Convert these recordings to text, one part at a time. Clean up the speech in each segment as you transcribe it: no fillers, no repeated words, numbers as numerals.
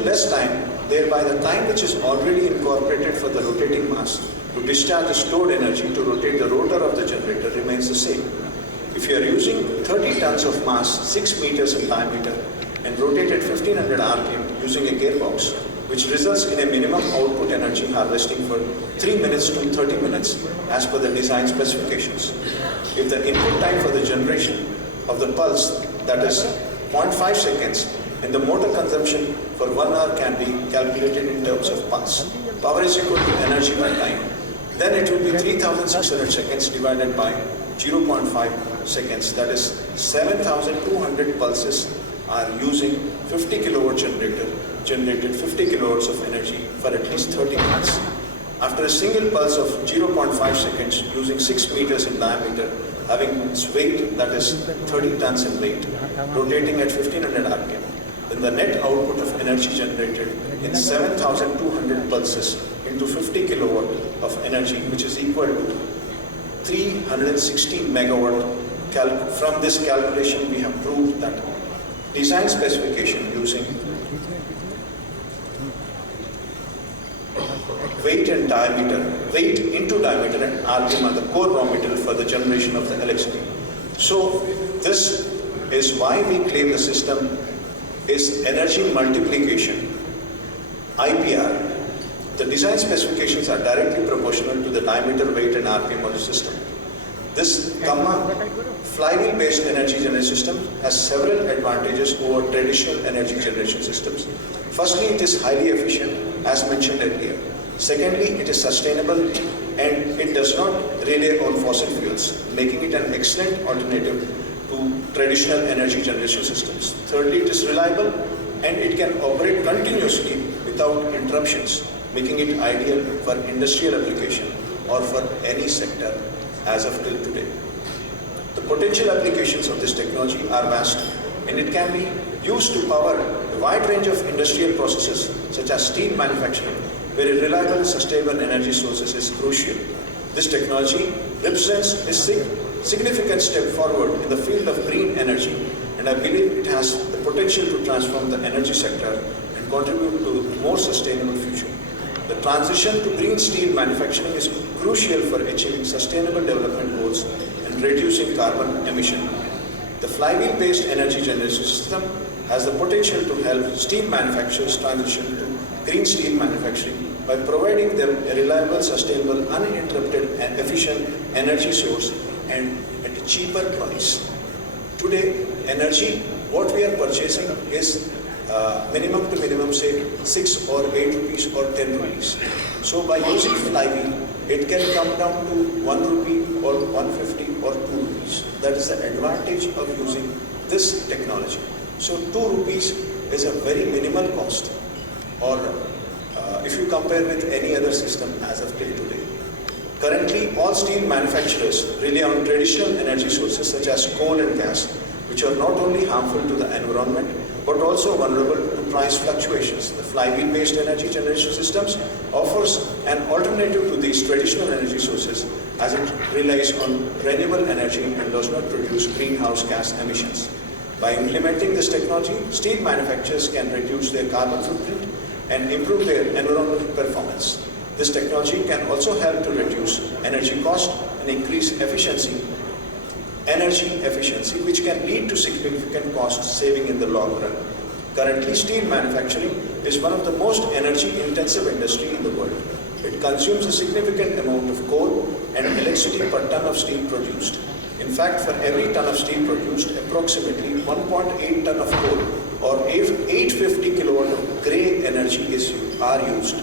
consume less time, thereby the time which is already incorporated for the rotating mass to discharge the stored energy to rotate the rotor of the generator remains the same. If you are using 30 tons of mass, 6 meters in diameter, and rotate at 1500 rpm using a gearbox, which results in a minimum output energy harvesting for 3 minutes to 30 minutes as per the design specifications. If the input time for the generation of the pulse, that is 0.5 seconds, and the motor consumption for 1 hour can be calculated in terms of pulse. Power is equal to energy by time. Then it will be 3600 seconds divided by 0.5 seconds, that is 7200 pulses are using 50 kilowatt generator, generated 50 kilowatts of energy for at least 30 minutes. After a single pulse of 0.5 seconds using 6 meters in diameter, having its weight, that is 30 tons in weight, rotating at 1500 rpm, then the net output of energy generated in 7200 pulses into 50 kilowatt of energy, which is equal to 316 megawatt. From this calculation, we have proved that design specification using weight and diameter, weight into diameter and RPM are the core raw material for the generation of the electricity. So this is why we claim the system is energy multiplication, IPR. The design specifications are directly proportional to the diameter, weight and RPM of the system. This gamma flywheel-based energy generation system has several advantages over traditional energy generation systems. Firstly, it is highly efficient, as mentioned earlier. Secondly, it is sustainable and it does not rely on fossil fuels, making it an excellent alternative to traditional energy generation systems. Thirdly, it is reliable and it can operate continuously without interruptions, making it ideal for industrial application or for any sector as of till today. The potential applications of this technology are vast and it can be used to power a wide range of industrial processes such as steel manufacturing, where a reliable and sustainable energy sources is crucial. This technology represents a significant step forward in the field of green energy, and I believe it has the potential to transform the energy sector and contribute to a more sustainable future. The transition to green steel manufacturing is crucial for achieving sustainable development goals and reducing carbon emission. The flywheel-based energy generation system has the potential to help steel manufacturers transition to green steel manufacturing by providing them a reliable, sustainable, uninterrupted and efficient energy source and at a cheaper price. Today, energy, what we are purchasing is minimum to minimum, say 6 or 8 rupees or 10 rupees. So by using flywheel, it can come down to 1 rupee or 150 or 2 rupees. That is the advantage of using this technology. So 2 rupees is a very minimal cost, or if you compare with any other system as of till today. Currently, all steel manufacturers rely on traditional energy sources such as coal and gas, which are not only harmful to the environment, but also vulnerable to price fluctuations. The flywheel-based energy generation systems offers an alternative to these traditional energy sources, as it relies on renewable energy and does not produce greenhouse gas emissions. By implementing this technology, steel manufacturers can reduce their carbon footprint and improve their environmental performance. This technology can also help to reduce energy cost and increase energy efficiency, which can lead to significant cost saving in the long run. Currently, steel manufacturing is one of the most energy-intensive industry in the world. It consumes a significant amount of coal and electricity per ton of steel produced. In fact, for every ton of steel produced, approximately 1.8 ton of coal or 850 kilowatt of grey energy are used.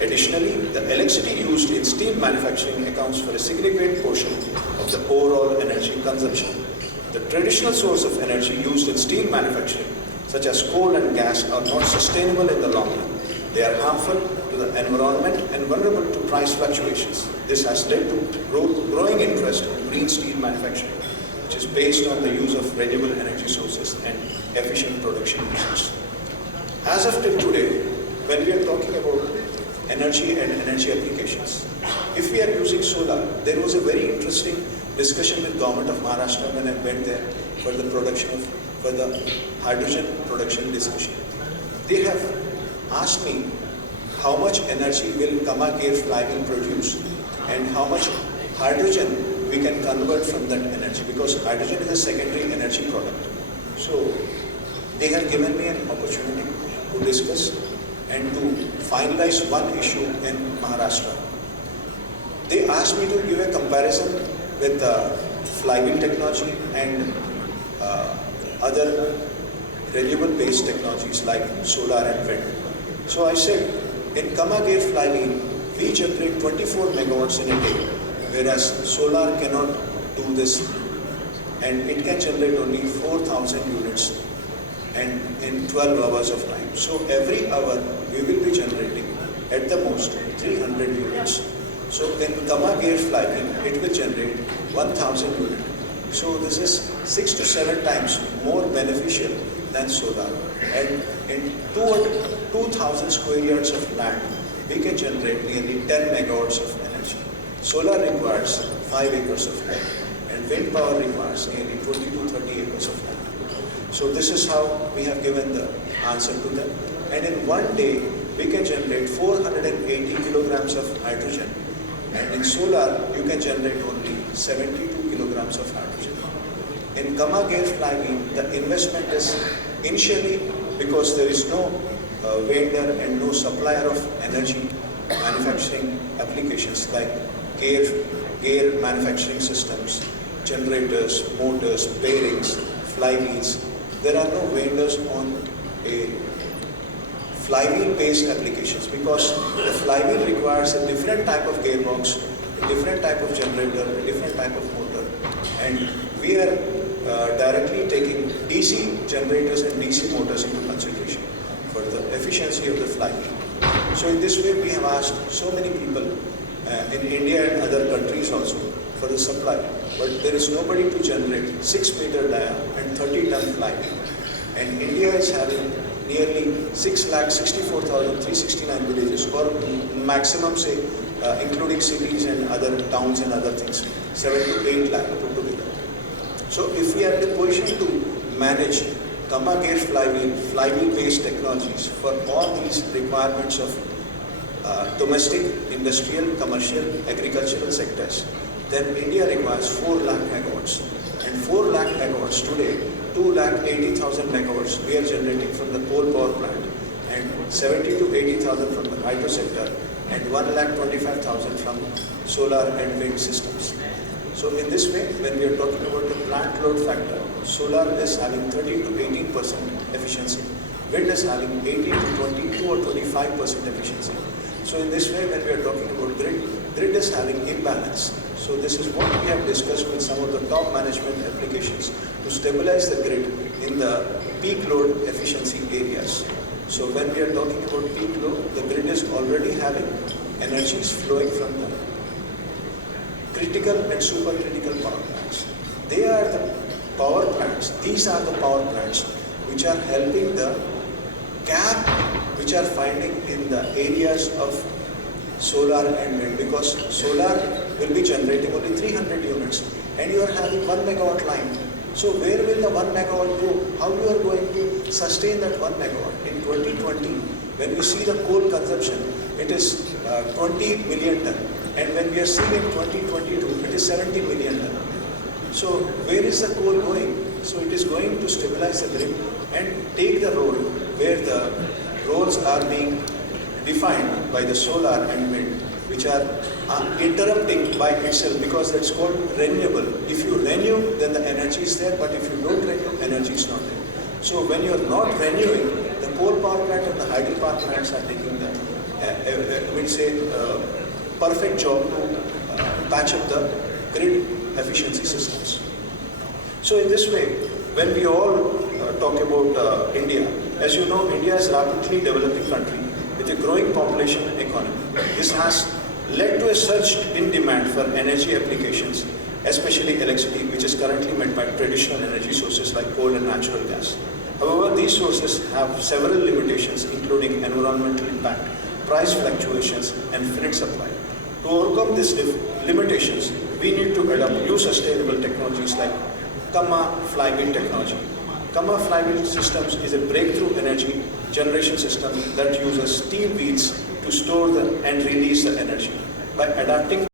Additionally, the electricity used in steel manufacturing accounts for a significant portion of the overall energy consumption. The traditional source of energy used in steel manufacturing, such as coal and gas, are not sustainable in the long run. They are harmful to the environment and vulnerable to price fluctuations. This has led to growing interest in green steel manufacturing, which is based on the use of renewable energy sources and efficient production methods. As of till today, when we are talking about energy and energy applications, if we are using solar, there was a very interesting discussion with Government of Maharashtra when I went there for the hydrogen production discussion. They have asked me how much energy will Kamak Air flywheel produce and how much hydrogen we can convert from that energy, because hydrogen is a secondary energy product. So they have given me an opportunity to discuss and to finalize one issue in Maharashtra. They asked me to give a comparison with flywheel technology and other renewable based technologies like solar and wind. So I said, in Kamak Air flywheel, we generate 24 megawatts in a day, whereas solar cannot do this, and it can generate only 4,000 units and in 12 hours of time. So every hour we will be generating at the most 300 units. So in Kamak Air flywheel, it will generate 1,000 units. So this is 6 to 7 times more beneficial than solar. And in 2,000 square yards of land, we can generate nearly 10 megawatts of energy. Solar requires 5 acres of land, and wind power requires nearly 20 to 30 acres of land. So this is how we have given the answer to them. And in one day, we can generate 480 kilograms of hydrogen. And in solar, you can generate only 72 kilograms of hydrogen. In Kamak Air flywheel, the investment is initially, because there is no vendor and no supplier of energy manufacturing applications like gear manufacturing systems, generators, motors, bearings, flywheels. There are no vendors on a flywheel-based applications, because the flywheel requires a different type of gearbox, a different type of generator, a different type of motor, and we are directly taking DC generators and DC motors into consideration for the efficiency of the flywheel. So in this way, we have asked so many people in India and other countries also for the supply, but there is nobody to generate 6-meter dia and 30-ton flywheel. And India is having nearly 6,64,369 villages, or maximum say, including cities and other towns and other things, 7 to 8 lakh put together. So if we are in a position to manage Kamak Air flywheel-based technologies for all these requirements of domestic, industrial, commercial, agricultural sectors, then India requires 4 lakh megawatts. And 4 lakh megawatts today, 2,80,000 megawatts we are generating from the coal power plant, and 70 to 80,000 from the hydro sector, and 1,25,000 from solar and wind systems. So in this way, when we are talking about the plant load factor, solar is having 13 to 18% efficiency, wind is having 18 to 22 or 25% efficiency. So in this way, when we are talking about grid is having imbalance. So this is what we have discussed with some of the top management applications to stabilize the grid in the peak load efficiency areas. So when we are talking about peak load, the grid is already having energies flowing from the critical and supercritical power plants. They are the power plants, these are the power plants which are helping the gap which are finding in the areas of solar and wind, because solar will be generating only 300 units and you are having 1 megawatt line. So where will the 1 megawatt go? How you are going to sustain that 1 megawatt? In 2020, when we see the coal consumption, it is 20 million ton. And when we are seeing in 2022, it is 70 million ton. So where is the coal going? So it is going to stabilize the grid and take the role where the roles are being defined by the solar and wind, which are interrupting by itself, because that's called renewable. If you renew, then the energy is there, but if you don't renew, energy is not there. So when you are not renewing, the coal power plant and the hydro power plants are taking the, perfect job to patch up the grid efficiency systems. So in this way, when we all talk about India, as you know, India is a rapidly developing country with a growing population and economy. This has led to a surge in demand for energy applications, especially electricity, which is currently met by traditional energy sources like coal and natural gas. However, these sources have several limitations, including environmental impact, price fluctuations, and finite supply. To overcome these limitations, we need to adopt new sustainable technologies like Kamak flywheel technology. Kama flywheel systems is a breakthrough energy generation system that uses steel wheels to store and release the energy. By adapting